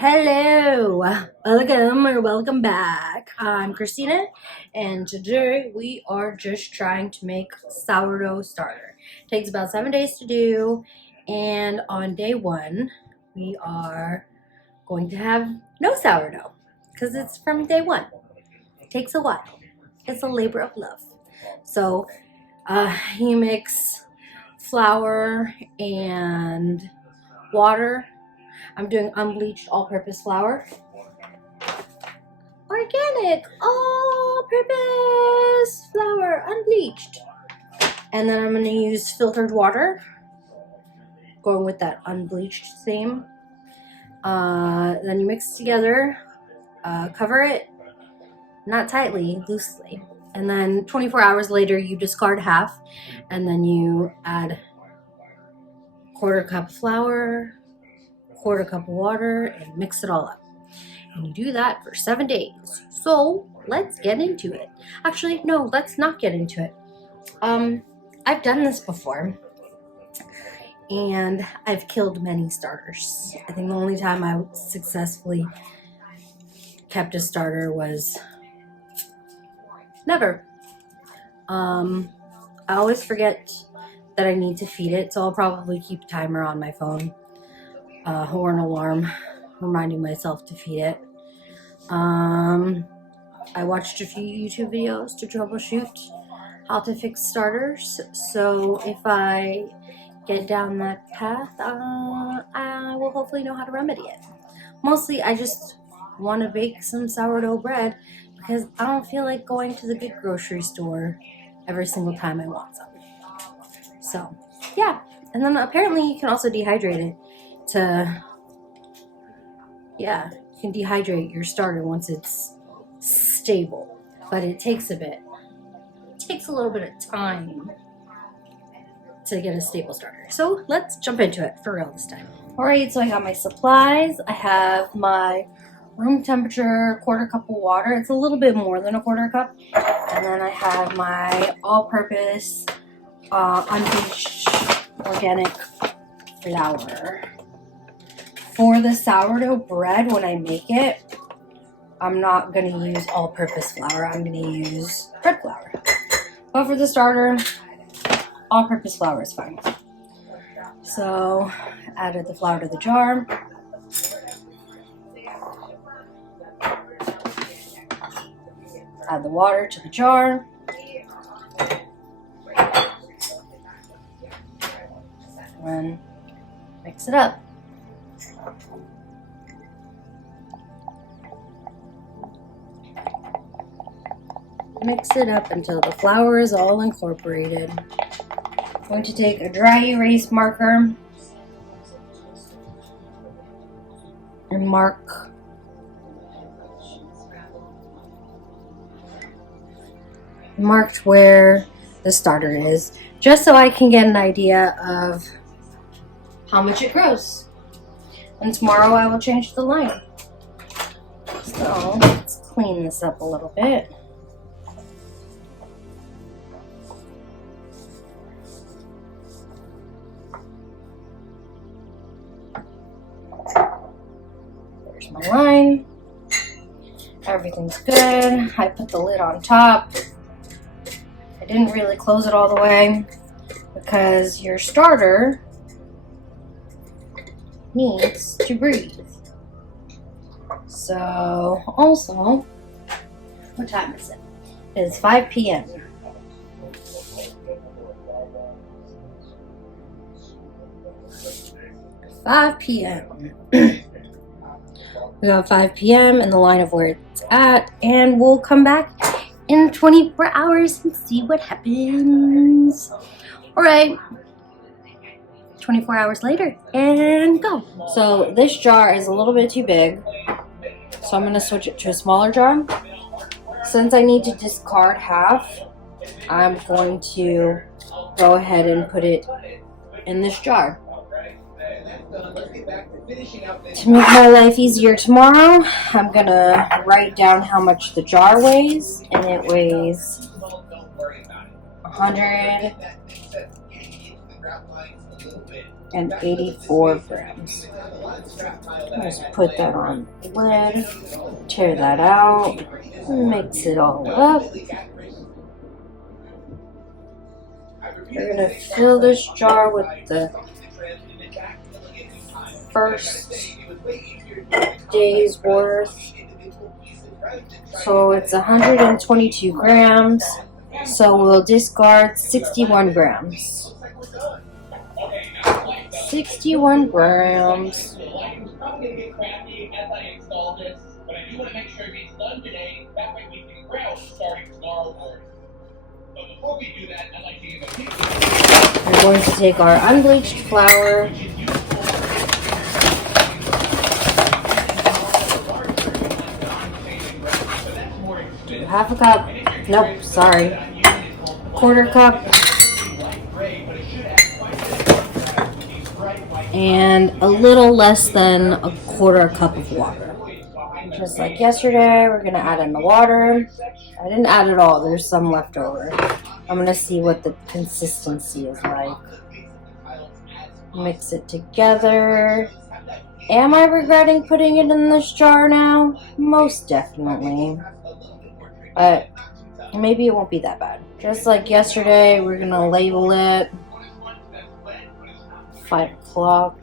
Hello, welcome back. I'm Christina, and today we are just trying to make sourdough starter. It takes about 7 days to do, and on day one, we are going to have no sourdough because it's from day one. It takes a while. It's a labor of love. So, you mix flour and water. I'm doing unbleached all-purpose flour. Organic all-purpose flour, unbleached. And then I'm going to use filtered water, going with that unbleached theme. Then you mix together, cover it, not tightly, loosely. And then 24 hours later, you discard half, and then you add 1/4 cup of flour, 1/4 cup of water, and mix it all up. And you do that for 7 days. So let's get into it. Actually, no, let's not get into it. I've done this before, and I've killed many starters. I think the only time I successfully kept a starter was never. I always forget that I need to feed it, so I'll probably keep a timer on my phone or an alarm reminding myself to feed it. I watched a few YouTube videos to troubleshoot how to fix starters, so if I get down that path, I will hopefully know how to remedy it. Mostly, I just want to bake some sourdough bread because I don't feel like going to the big grocery store every single time I want some. So, yeah. And then apparently you can also dehydrate it you can dehydrate your starter once it's stable, but it takes a little bit of time to get a stable starter. So let's jump into it for real this time. All right, so I got my supplies. I have my room temperature 1/4 cup of water. It's a little bit more than a 1/4 cup. And then I have my all-purpose unbleached organic flour. For the sourdough bread, when I make it, I'm not going to use all-purpose flour. I'm going to use bread flour. But for the starter, all-purpose flour is fine. So, added the flour to the jar. Add the water to the jar. And mix it up. Mix it up until the flour is all incorporated. I'm going to take a dry erase marker and mark where the starter is, just so I can get an idea of how much it grows. And tomorrow I will change the line. So let's clean this up a little bit. There's my line. Everything's good. I put the lid on top. I didn't really close it all the way because your starter needs to breathe. So, also, what time is it? It's 5 p.m. 5 p.m. We got 5 p.m. and the line of where it's at, and we'll come back in 24 hours and see what happens. All right. 24 hours later, and go. So this jar is a little bit too big, so I'm going to switch it to a smaller jar. Since I need to discard half, I'm going to go ahead and put it in this jar. To make my life easier tomorrow, I'm going to write down how much the jar weighs, and it weighs 100 184 grams. Just put that on the lid, tear that out, mix it all up. We're going to fill this jar with the first day's worth. So it's 122 grams. So we'll discard 61 grams. 61 grams. We're going to take our unbleached flour, half a cup, nope, sorry, quarter cup, and a little less than a quarter cup of water. Just like yesterday, we're going to add in the water. I didn't add it all, there's some left over. I'm going to see what the consistency is like. Mix it together. Am I regretting putting it in this jar now? Most definitely. But maybe it won't be that bad. Just like yesterday, we're going to label it 5 o'clock.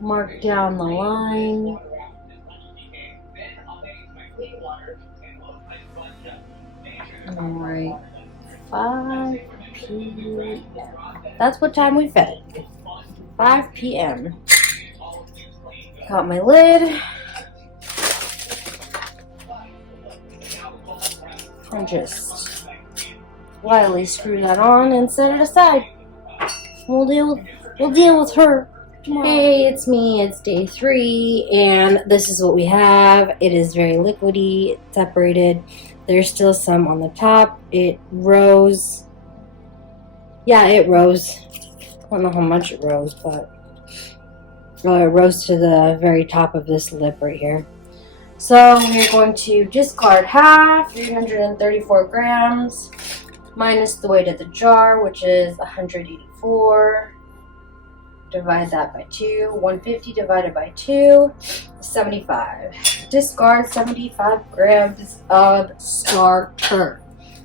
Mark down the line. Alright. 5 p.m. That's what time we fed it. 5 p.m. Got my lid. And just lightly screw that on and set it aside. We'll deal with her tomorrow. Hey, it's me. It's day 3, and this is what we have. It is very liquidy, separated. There's still some on the top. It rose. Yeah, it rose. I don't know how much it rose, but it rose to the very top of this lip right here. So we're going to discard half, 334 grams, minus the weight of the jar, which is 184. Divide that by 2. 150 divided by 2, 75. Discard 75 grams of starter.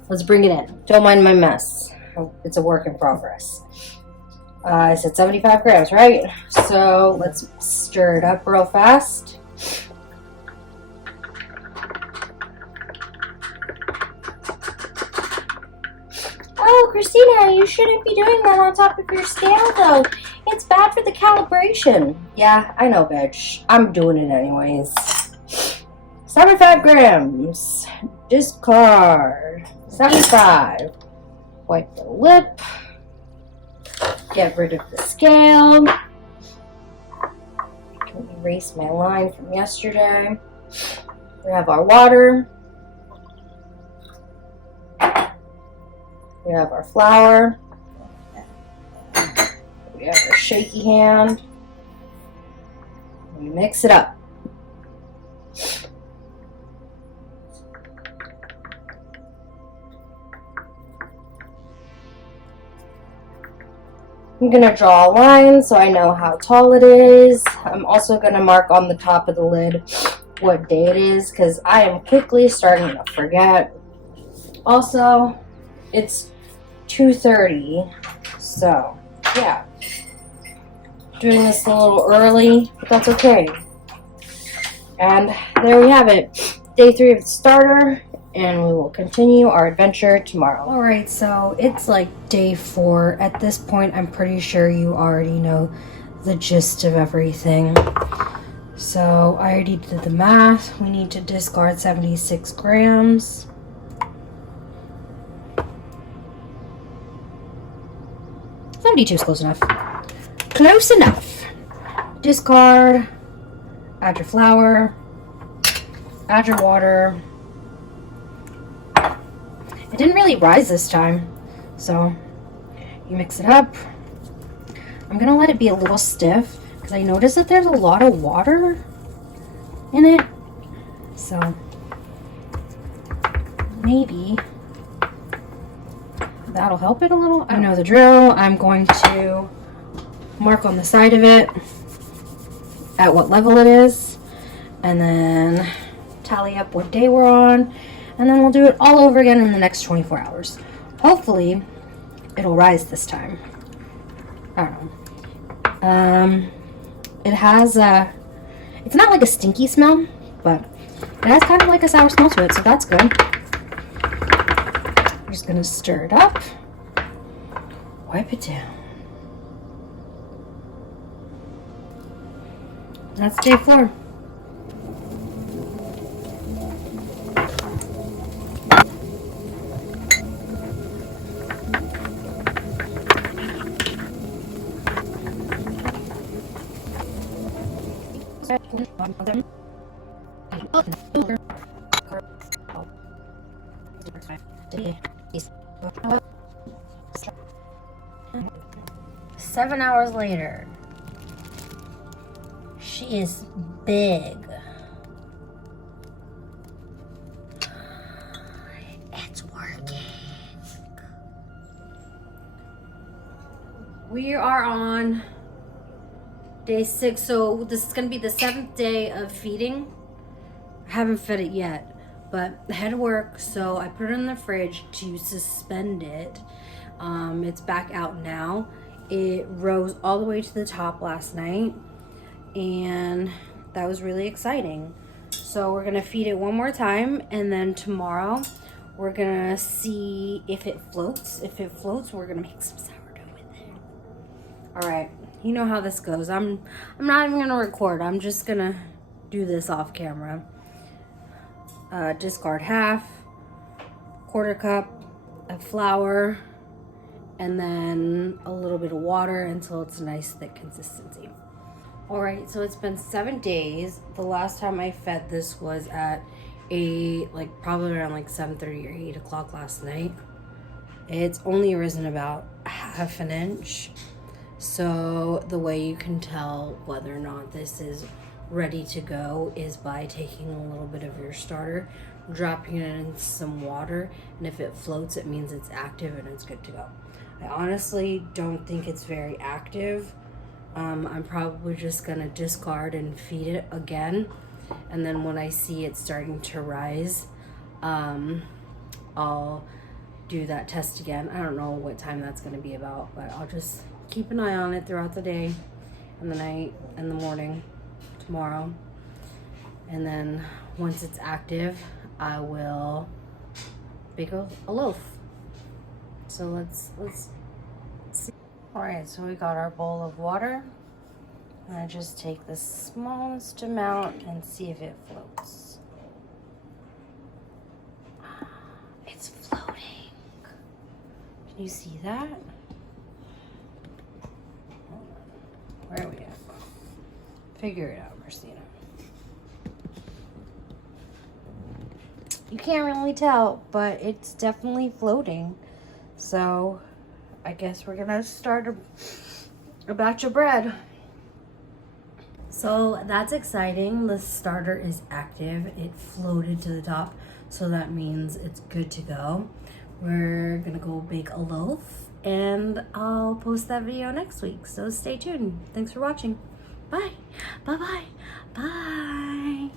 Let's bring it in. Don't mind my mess. It's a work in progress. I said 75 grams, right? So let's stir it up real fast. Oh, Christina, you shouldn't be doing that on top of your scale, though. It's bad for the calibration. Yeah, I know, bitch. I'm doing it anyways. 75 grams. Discard. 75. Wipe the lip. Get rid of the scale. Can erase my line from yesterday. We have our water. We have our flour. We have our shaky hand. We mix it up. I'm going to draw a line so I know how tall it is. I'm also going to mark on the top of the lid what day it is because I am quickly starting to forget. Also, it's 2:30, so yeah. Doing this a little early, but that's okay. And there we have it. Day 3 of the starter, and we will continue our adventure tomorrow. Alright, so it's like day 4. At this point, I'm pretty sure you already know the gist of everything. So I already did the math. We need to discard 76 grams. $72 is close enough. Close enough. Discard. Add your flour. Add your water. It didn't really rise this time, so you mix it up. I'm gonna let it be a little stiff because I noticed that there's a lot of water in it, so maybe that'll help it a little. I know the drill. I'm going to mark on the side of it at what level it is, and then tally up what day we're on, and then we'll do it all over again in the next 24 hours. Hopefully it'll rise this time. I don't know. It has it's not like a stinky smell, but it has kind of like a sour smell to it, so that's good. I'm just gonna stir it up, wipe it down. That's day 4. Seven hours later, she is big. It's working. We are on day 6, so this is going to be the 7th day of feeding. I haven't fed it yet, but I had to work, so I put it in the fridge to suspend it. It's back out now. It rose all the way to the top last night, and that was really exciting. So we're gonna feed it one more time, and then tomorrow we're gonna see if it floats. If it floats, we're gonna make some sourdough with it. All right, you know how this goes. I'm not even gonna record. I'm just gonna do this off camera. Discard half, 1/4 cup of flour, and then a little bit of water until it's a nice thick consistency. All right, so it's been 7 days. The last time I fed this was at probably around 7:30 or 8 o'clock last night. It's only risen about 1/2 inch. So the way you can tell whether or not this is ready to go is by taking a little bit of your starter, dropping it in some water, and if it floats, it means it's active and it's good to go. I honestly don't think it's very active. I'm probably just gonna discard and feed it again, and then when I see it starting to rise, I'll do that test again. I don't know what time that's gonna be about, but I'll just keep an eye on it throughout the day and the night and the morning tomorrow, and then once it's active, I will bake a loaf. So let's see. All right, so we got our bowl of water, and I just take the smallest amount and see if it floats. It's floating. Can you see that? Where are we at? Figure it out, Christina. You can't really tell, but it's definitely floating. So I guess we're gonna start a batch of bread. So that's exciting. The starter is active. It floated to the top, so that means it's good to go. We're gonna go bake a loaf, and I'll post that video next week. So stay tuned. Thanks for watching. Bye. Bye-bye. Bye.